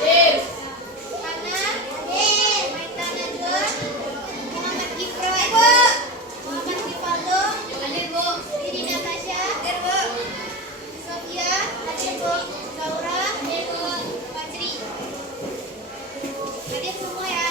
Hana, Maita Najwa, Muhammad Gibran, Muhammad Gifaldo, Didi Natasha, Sofia, Laura, Fajri. Hadir semua ya.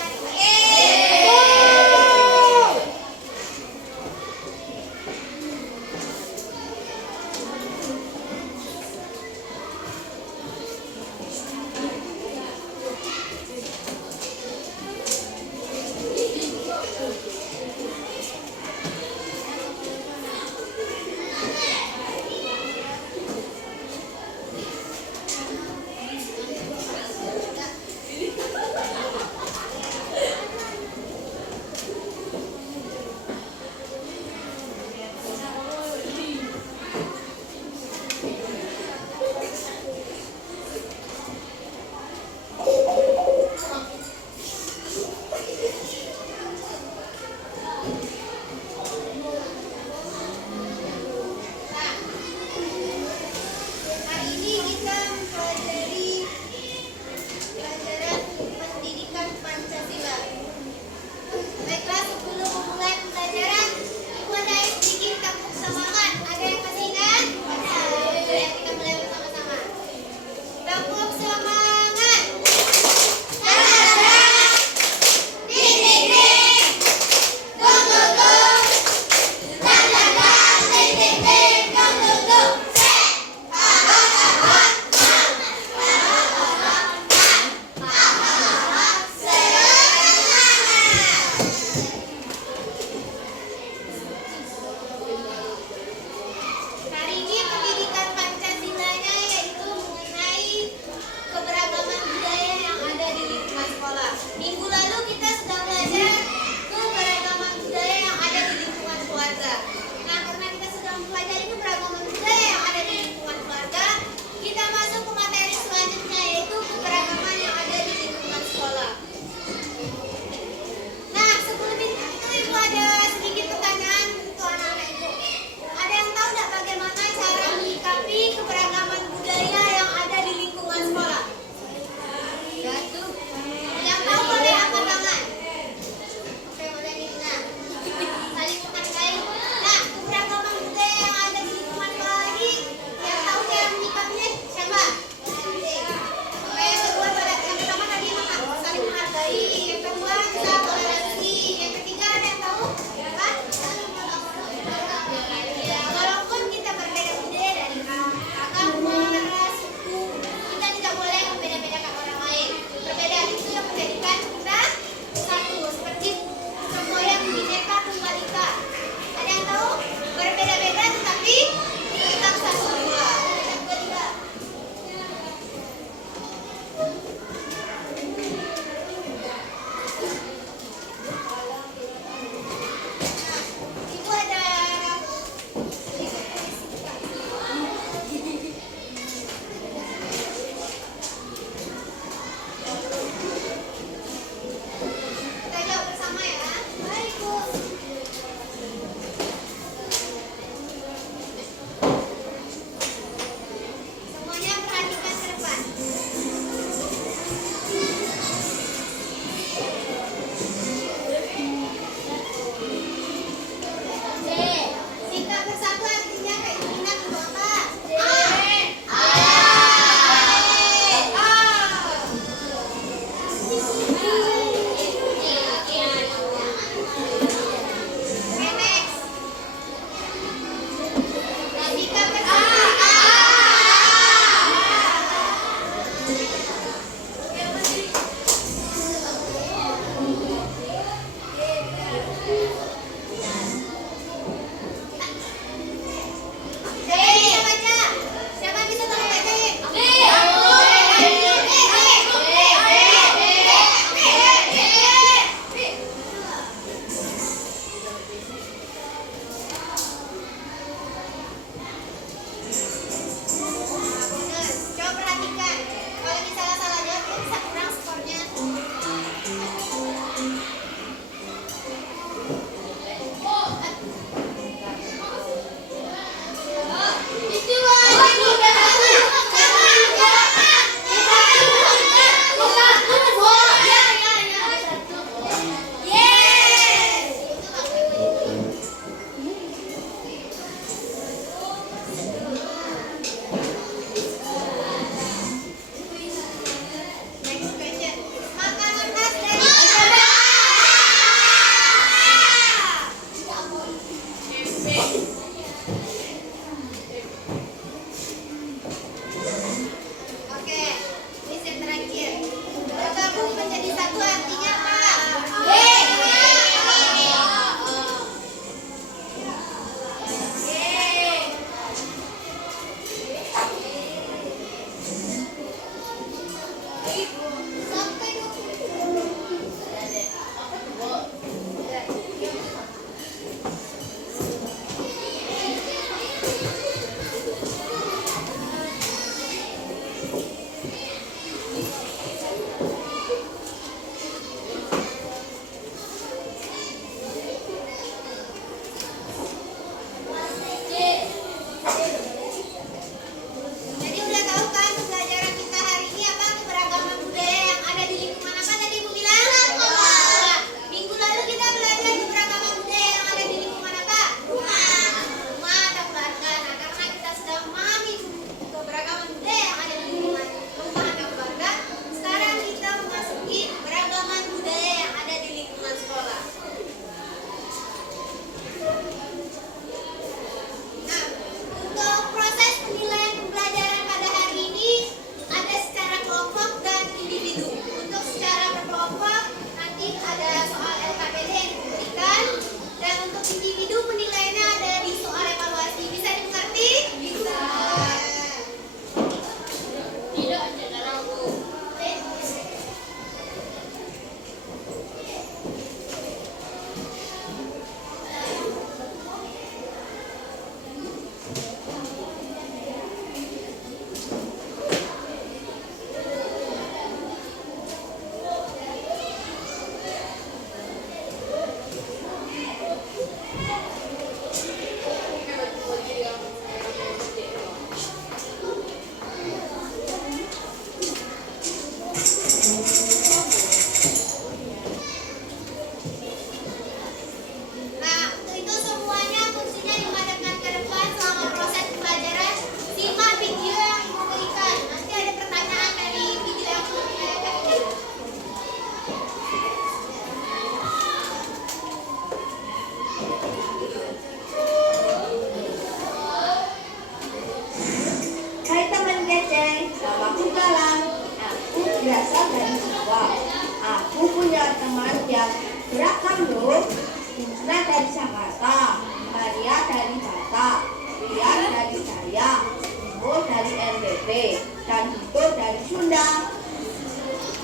Bunda.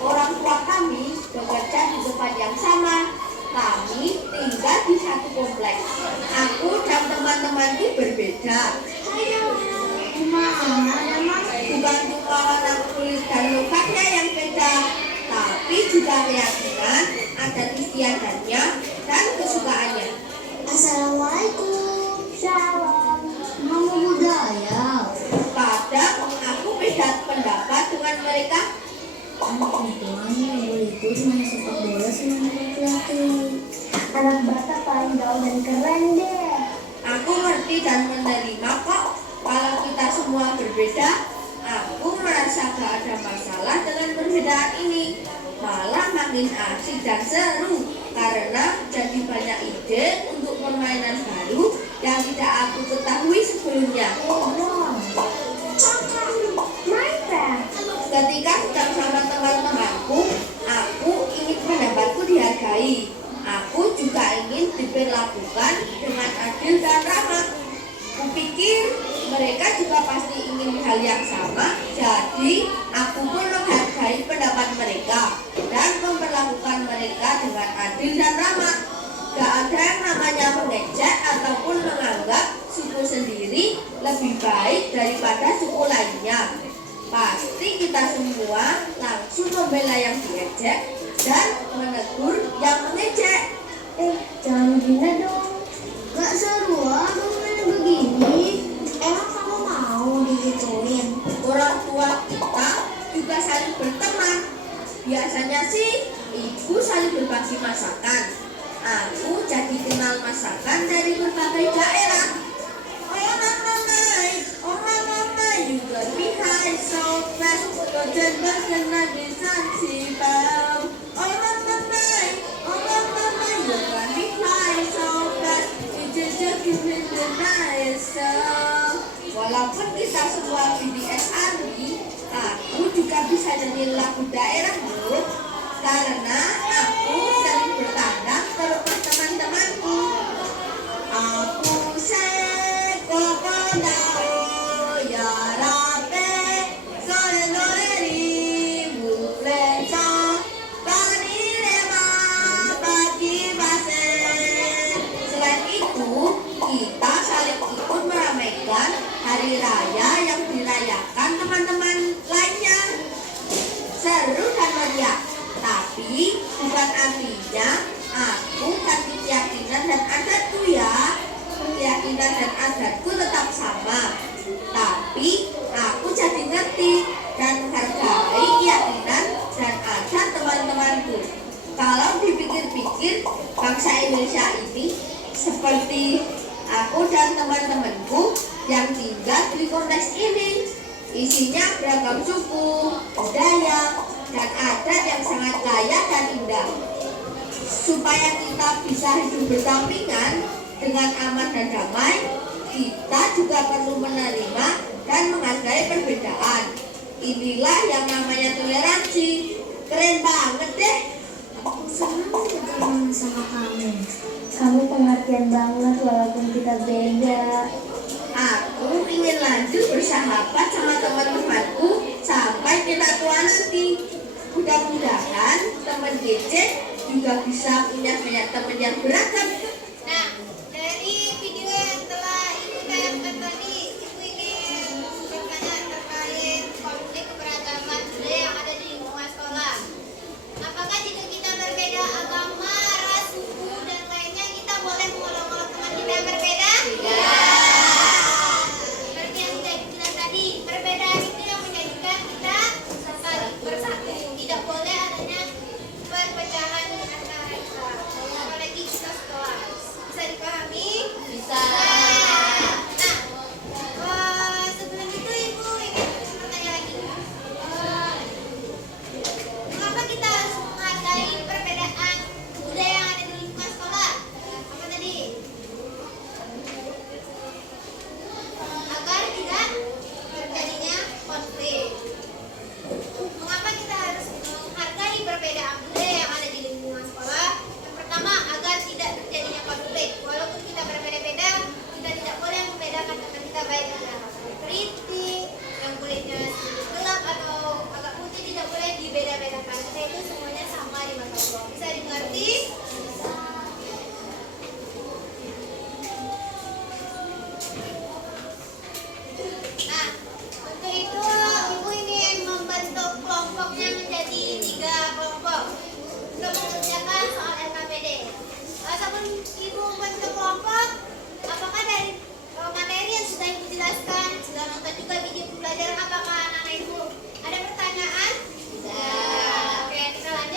Orang tua kami bekerja di tempat yang sama. Kami tinggal di satu kompleks. Aku dan teman-temanku berbeda. Bukan cuma warna kulit dan lukanya yang beda, tapi juga keyakinan, adat istiadatnya, dan kesukaannya. Assalamualaikum. Shalom. Nama budaya. Kadang aku beda pendapat dengan mereka. Kebetulan yang boleh itu cuma sepak bola sama laki-laki. Anak Batak paling gaul dan keren deh. Aku ngerti dan menerima kok kalau kita semua berbeda. Aku merasa gak ada masalah dengan perbedaan ini. Malah makin asik dan seru karena jadi banyak ide untuk permainan baru yang tidak aku ketahui sebelumnya. Minecraft. Ketika sedang sama teman-temanku, aku ingin pendapatku dihargai. Aku juga ingin diperlakukan dengan adil dan ramah. Kupikir mereka juga pasti ingin hal yang sama, jadi aku pun menghargai pendapat mereka dan memperlakukan mereka dengan adil dan ramah. Gak ada yang namanya mengejek ataupun menganggap suku sendiri lebih baik daripada suku lainnya. Pasti kita semua langsung membela yang diejek dan menegur yang mengejek. Jangan gila dong. Gak seru main begini. Emang kamu mau digituin? Orang tua kita juga saling berteman. Biasanya sih ibu saling berbagi masakan. Aku jadi kenal masakan dari berbagai daerah. You got me high so fast, but then I bisa sibau. Oh mama, you got me high so fast, you just give me the nice stuff. Walaupun kita semua BTS ARMY, aku juga bisa nyanyi lagu daerah loh, karena aku sering bertandang ke rumah teman-temanku. Aku kita saling ikut meramaikan hari raya yang dirayakan teman-teman lainnya. Seru dan meriah, tapi bukan artinya aku ganti keyakinan dan adatku ya. Keyakinan dan adatku tetap sama, tapi aku jadi ngerti dan menghargai keyakinan dan adat teman-temanku. Kalau dipikir-pikir, bangsa Indonesia ini seperti aku dan teman-temanku yang tinggal di kompleks ini. Isinya beragam suku, budaya, dan adat yang sangat kaya dan indah. Supaya kita bisa hidup berdampingan dengan aman dan damai, kita juga perlu menerima dan menghargai perbedaan. Inilah yang namanya toleransi. Keren banget deh. Aku senang berteman sama kamu. Kamu pengertian banget walaupun kita beda. Aku ingin lanjut bersahabat sama teman-temanku sampai kita tua nanti. Mudah-mudahan teman Gece juga bisa punya banyak teman yang beragam. Nah, dari video yang telah Ibu tayangkan tadi, Ibu ingin bertanya terkait konflik keberagaman budaya yang ada di lingkungan sekolah. Apakah jika kita berbeda agama, ras, suku, dan lainnya, kita boleh mengolok-olok teman kita yang berbeda? Seperti yang sudah dibilang tadi, perbedaan itu yang menjadikan kita saling bersatu. Tidak boleh adanya perpecahan di antara kita, apalagi kita sekolah. itu semuanya sama di mata Allah. Bisa dimengerti? Nah, untuk itu ibu ingin membentuk kelompoknya menjadi 3 kelompok untuk mengerjakan soal LKPD. Sebelum ibu membentuk kelompok, apakah dari materi yang sudah ibu jelaskan, sudah nonton juga video pembelajaran, apakah anak-anak ibu ada pertanyaan? Tidak. Oke, kita lanjut.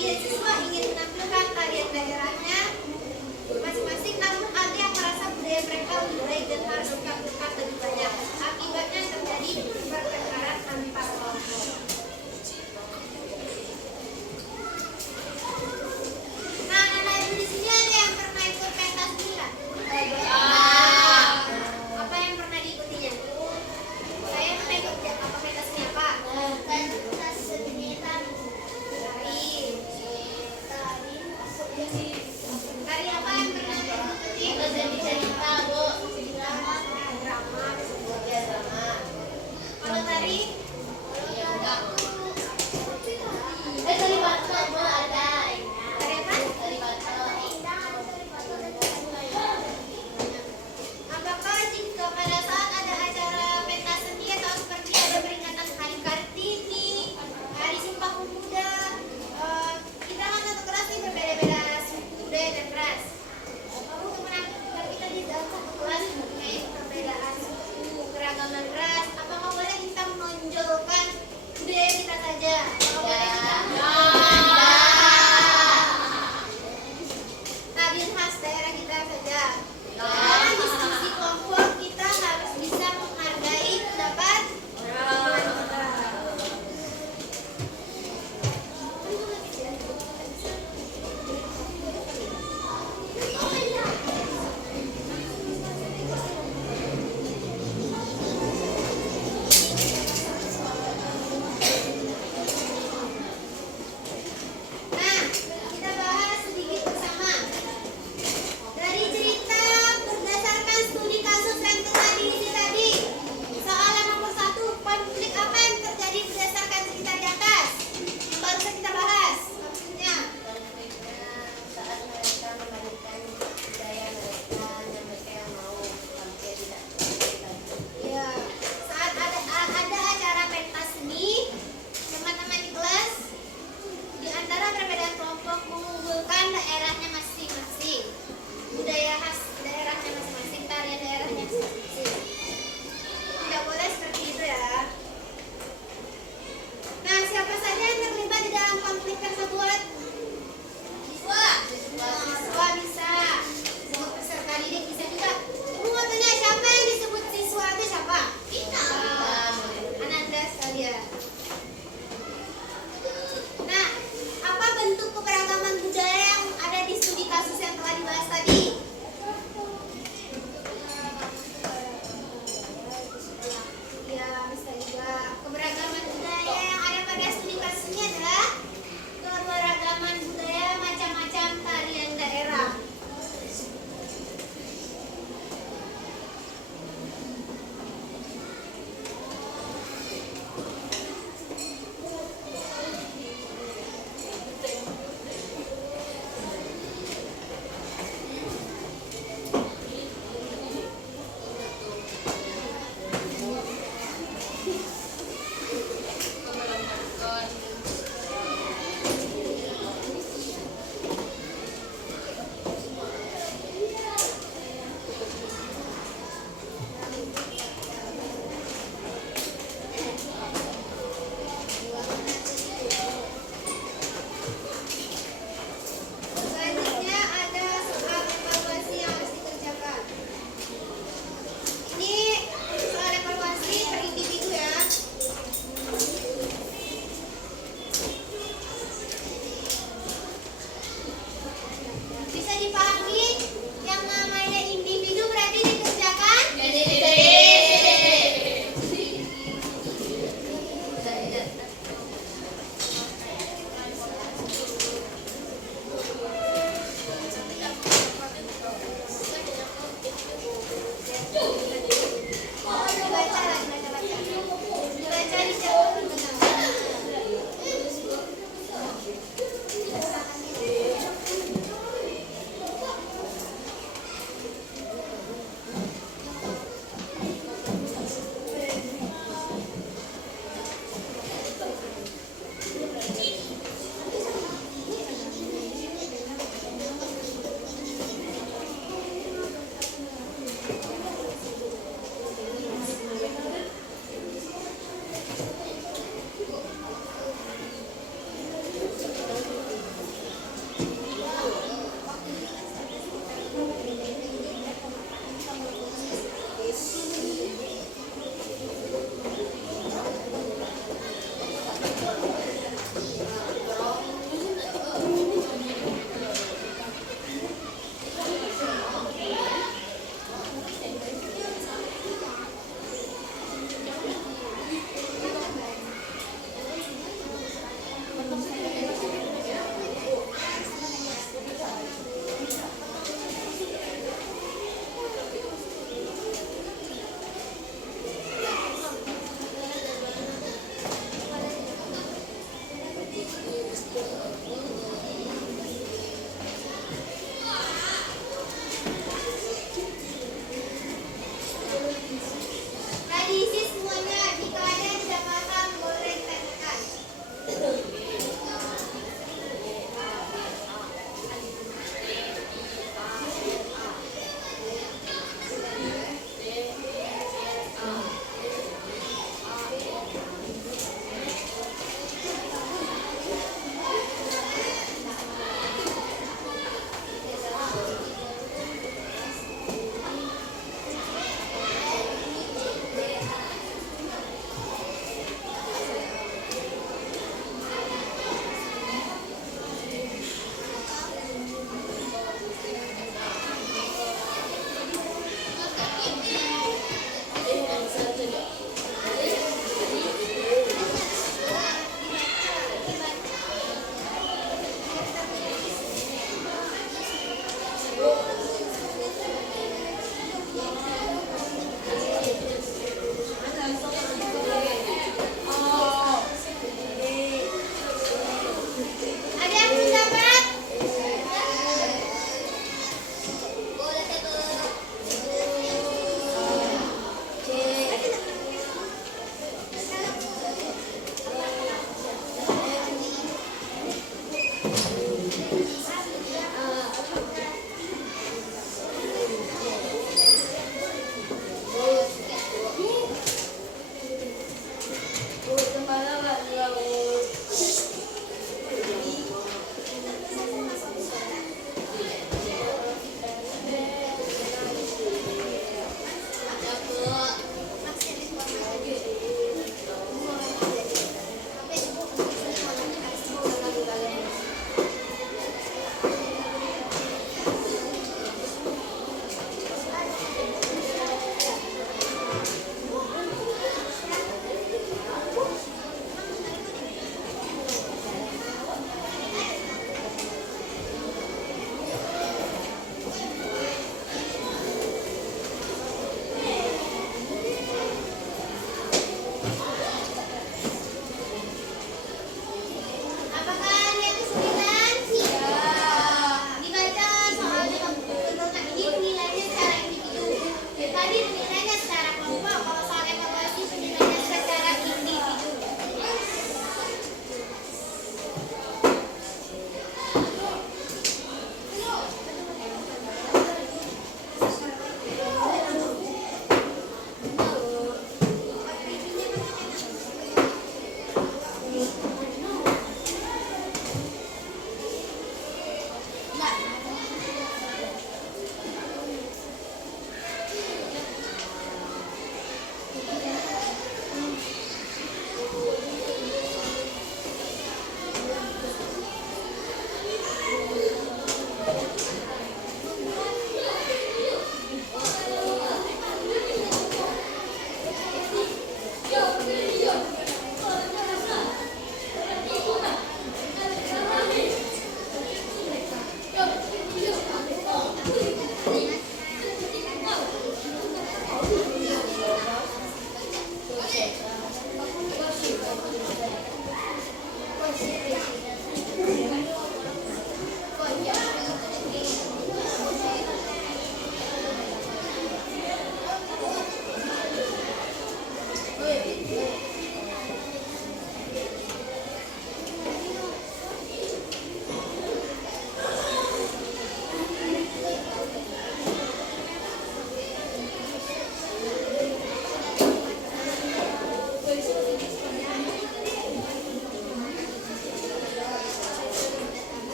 sebagian siswa ingin menampilkan tarian daerahnya masing-masing, namun ada yang merasa budaya mereka lebih baik dan harus ditampilkan lebih banyak. Akibatnya terjadi pertengkaran antar kelompok. Nah, anak-anak ibu di sini ada yang pernah ikut pentas nggak? Apa yang pernah diikutinya? Saya pernah ikut apa pentasnya Pak? Pentas seni tari. Tari apa yang pernah diikuti? Seni cerita, Bu. Drama. Kalau tari? Tari batu, Bu, ada. Tari apa? Tari batu. Apakah jika pada saat ada acara pentas seni atau seperti ada peringatan Hari Kartini, Hari Sumpah Pemuda, kita kan satu kelas nih berbeda-beda suku budaya dan ras. Untuk menangkap kita di dalam satu kelas mempunyai perbedaan suku, keragaman ras, apakah boleh kita menonjolkan budaya kita saja? Apakah boleh kita tarian khas daerah kita saja? Dalam diskusi kelompok kita harus bisa menghargai pendapat teman kita. Nah, kita bahas sedikit bersama. Dari cerita berdasarkan studi kasus yang telah diisi tadi, soalan nomor 1, konflik apa yang terjadi berdasarkan cerita di atas? Yang barusan kita bahas. Maksudnya, saat mereka membandingkan budaya mereka dan mereka yang mau tampil tidak ya, saat ada acara pentas seni, teman-teman di kelas di antara perbedaan kelompok mengunggulkan daerahnya masing-masing, budaya khas daerahnya masing-masing, tarian daerahnya masing-masing. Tidak boleh seperti itu ya. Nah, siapa saja yang terlibat di dalam konflik tersebut? Siswa. Siswa bisa. Disebut peserta didik bisa juga. Ibu mau tanya, siapa yang disebut siswa itu siapa? Kita. Ananda sekalian. Nah, apa bentuk keberagaman budaya yang ada di studi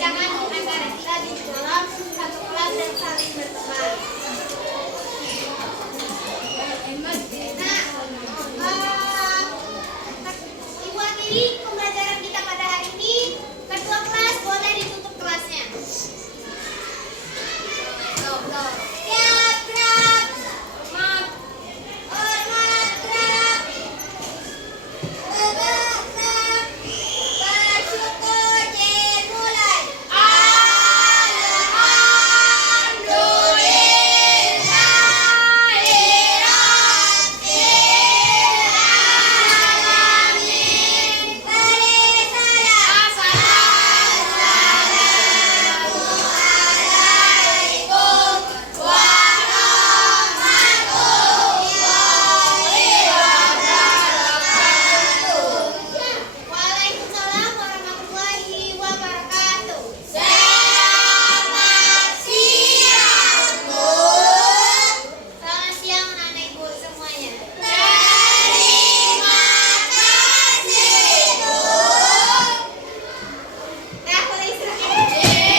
ancaman antara kita di dalam satu kelas dan saling berteman.